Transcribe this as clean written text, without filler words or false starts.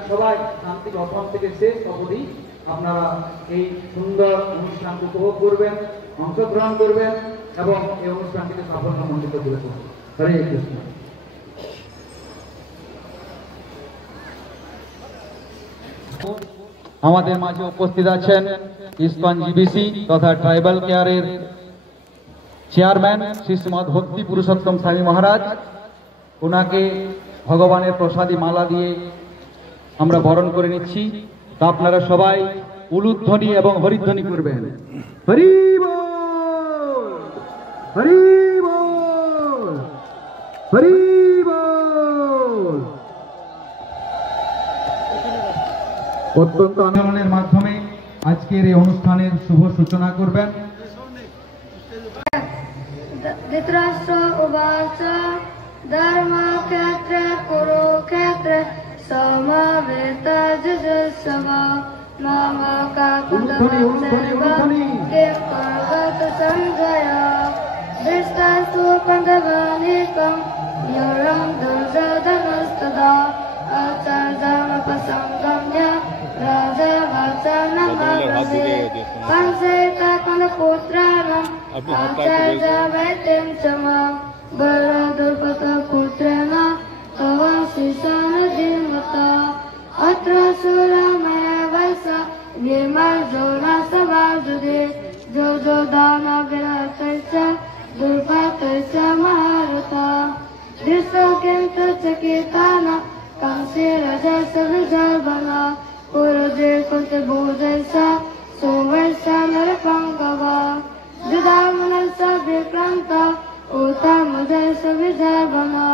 আপনাদের সবাই শান্তি প্রথম থেকে শেষ অবধি আপনারা এই সুন্দর অনুষ্ঠানকে উপভোগ করবেন, অংশগ্রহণ করবেন এবং এই অনুষ্ঠানটিকে সাফল্যমণ্ডিত করে তুলবেন। হরে কৃষ্ণ। আমাদের মাঝে উপস্থিত আছেন ইসকন জিবিসি তথা ট্রাইবাল কেয়ারের চেয়ারম্যান শ্রী শ্রীমৎ ভক্তি পুরুষোত্তম স্বামী মহারাজ। ওনাকে ভগবানের প্রসাদী মালা দিয়ে আমরা বরণ করে নিচ্ছি। তা আপনারা সবাই উলুধ্বনি এবং হরিধ্বনি করবেন। হরি বল, হরি বল, হরি বল। অত্যন্ত আন্দোলনের মাধ্যমে আজকের এই অনুষ্ঠানের শুভ সূচনা করবেন। ধৃতরাষ্ট্র উবাচ ধর্মক্ষেত্রে কুরুক্ষেত্রে সমবেত যুযুৎসব মম কাকুৎস্থ সঞ্জয় দৃষ্টাস্তু পাণ্ডবানীকং ন্यूनं दुर्योधनस्तदा आचार्यमुपसंगम्य राजा वचनमब्रवीत् कंसेककुलपुत्राणाम् आचार्य वैद्यं च मां बलदुर्पतपुत्रेण कवंशिशानधीमता अत्र सुरमेव स विमर्जोनासवाजुदे जोजोदानविरतैश्च दुर्पतैश्च महारथा दृष्टोऽकिन्तु चकिताना कंसेरजस्य विजर्वणा पुरुजे कुन्तभोजैश्च सोमैश्च नरपङ्कवा द्विधामनस्य विक्रान्ता ऊतामुदयस्य विजर्वणा